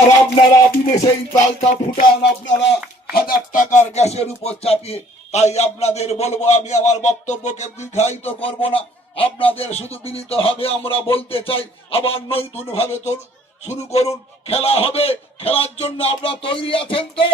আর আপনারা বিদেশে চালটা ফুটান, আপনারা হাজার টাকার গ্যাসের উপর চাপিয়ে। তাই আপনাদের বলব, আমি আমার বক্তব্যকে দীর্ঘায়িত করব না। আপনাদের শুধু বিনীত হবে আমরা বলতে চাই, আবার নতুন ভাবে শুরু করুন। খেলা হবে, খেলার জন্য আপনারা তৈরি আছেন তো।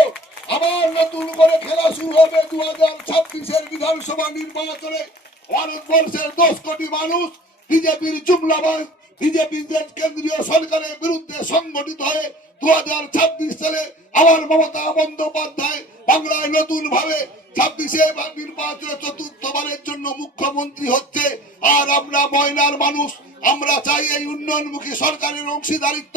আবার নতুন করে খেলা শুরু হবে দু হাজার ছাব্বিশের বিধানসভা নির্বাচনে। ভারতবর্ষের দশ কোটি মানুষ, বিজেপির জুমলাবাজ বিজেপি কেন্দ্রীয় সরকারের বিরুদ্ধে সংগঠিত হয়ে দু হাজার ছাব্বিশ সালে আবার মমতা বন্দ্যোপাধ্যায় বাংলায় নতুন ভাবে ছাব্বিশে নির্বাচনে চতুর্থবারের জন্য মুখ্যমন্ত্রী হচ্ছে। আর আমরা ময়নার মানুষ, আমরা চাই এই উন্নয়নমুখী সরকারের অংশীদারিত্ব,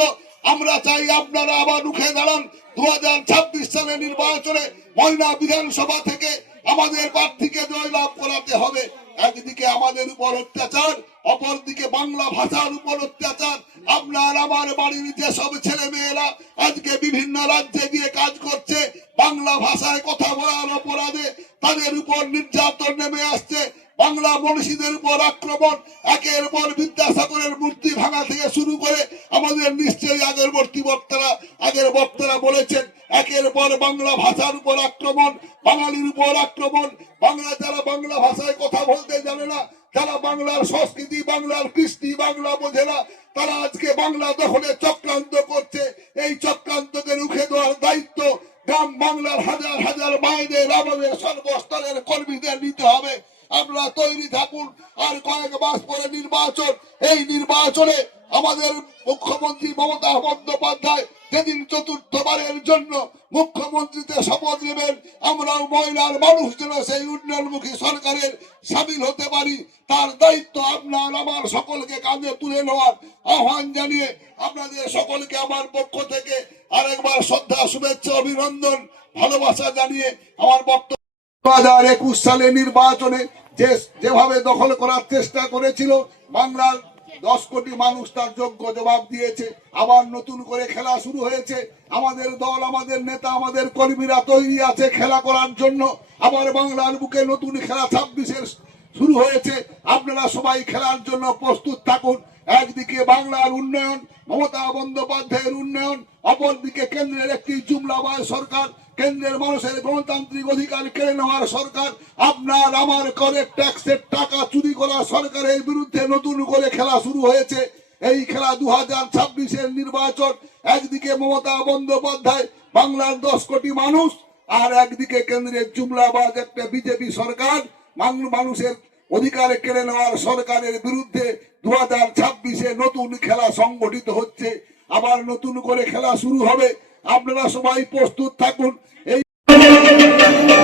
আমরা চাই আপনারা আবার রুখে দাঁড়ান। দু হাজার ছাব্বিশ সালে নির্বাচনে ময়না বিধানসভা থেকে আমাদের প্রার্থীকে জয়লাভ করাতে হবে। একদিকে আমাদের উপর অত্যাচার অপরদিকে বাংলা ভাষার উপর অত্যাচার। আপনার আমার বাড়ির যেসব ছেলে মেয়েরা আজকে বিভিন্ন রাজ্যে গিয়ে কাজ করছে, বাংলা ভাষায় কথা বলার অপরাধে তাদের উপর নির্যাতন নেমে আসছে। বাংলা মনীষীদের উপর আক্রমণ, একের পর বিদ্যাসাগরের মূর্তি ভাঙা থেকে শুরু করে আমাদের নিশ্চয়ই আগের বর্তী বক্তারা, আগের বক্তারা বলেছেন, একের পর বাংলা ভাষার উপর আক্রমণ, বাঙালির উপর আক্রমণ বাংলা যারা বাংলা ভাষায় কথা বলতে জানে না যারা বাংলার সংস্কৃতি, বাংলার কৃষ্টি, বাংলা বোঝে না। তারা আজকে বাংলা দখলে চক্রান্ত করছে। এই চক্রান্তকে রুখে দেওয়ার দায়িত্ব গ্রাম বাংলার হাজার হাজার মায়েদের, আমাদের সর্বস্তরের কর্মীদের নিতে হবে। আপনারা তৈরি থাকুন। আর কয়েক মাস পরে নির্বাচন, এই নির্বাচনে আমাদের মুখ্যমন্ত্রী মমতা বন্দ্যোপাধ্যায় যেদিন চতুর্থবারের জন্য মুখ্যমন্ত্রীতে শপথ নেবেন, আমরাও মহিলার মানুষ যেন সেই উন্নয়নমুখী সরকারের সামিল হতে পারি। তার দায়িত্ব আপনার, আমার সকলকে কাঁধে তুলে নেওয়ার আহ্বান জানিয়ে আপনাদের সকলকে আমার পক্ষ থেকে আরেকবার শ্রদ্ধা, শুভেচ্ছা, অভিনন্দন, ভালোবাসা জানিয়ে আমার বক্তব্য। দু হাজার একুশ সালে নির্বাচনে যেভাবে দখল করার চেষ্টা করেছিল বাংলার দশ কোটি মানুষ তার যোগ্য জবাব দিয়েছে। আবার নতুন করে খেলা শুরু হয়েছে। আমাদের দল, আমাদের নেতা, আমাদের কর্মীরা তৈরি আছে খেলা করার জন্য। আবার বাংলার বুকে নতুন খেলা ছাব্বিশের শুরু হয়েছে। আপনারা সবাই খেলার জন্য প্রস্তুত থাকুন। একদিকে বাংলার উন্নয়ন, মমতা বন্দ্যোপাধ্যায়ের উন্নয়ন, অপরদিকে কেন্দ্রের একটি জুমলাবায় সরকার। কেন্দ্রের মানুষের গণতান্ত্রিক অধিকার কেড়ে নেওয়ার সরকার, আপনার আমার করে ট্যাক্সের টাকা চুরি করা সরকারের বিরুদ্ধে নতুন করে খেলা শুরু হয়েছে। এই খেলা দু হাজার ছাব্বিশের নির্বাচন, একদিকে মমতা বন্দ্যোপাধ্যায় বাংলার দশ কোটি মানুষ, আর একদিকে কেন্দ্রের জুমলাবাজ একটা বিজেপি সরকার। মানুষের অধিকার কেড়ে নেওয়ার সরকারের বিরুদ্ধে দু হাজার ছাব্বিশে নতুন খেলা সংগঠিত হচ্ছে। আবার নতুন করে খেলা শুরু হবে। আপনারা সবাই প্রস্তুত থাকুন। এই তারপর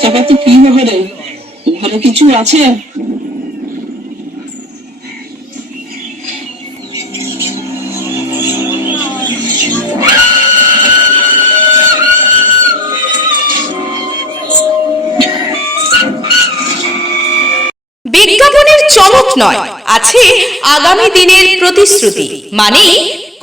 চাপাতে কি হবে রে কিছু আছে? বিজ্ঞাপনের চমক নয় আছে আগামী দিনের প্রতিশ্রুতি মানে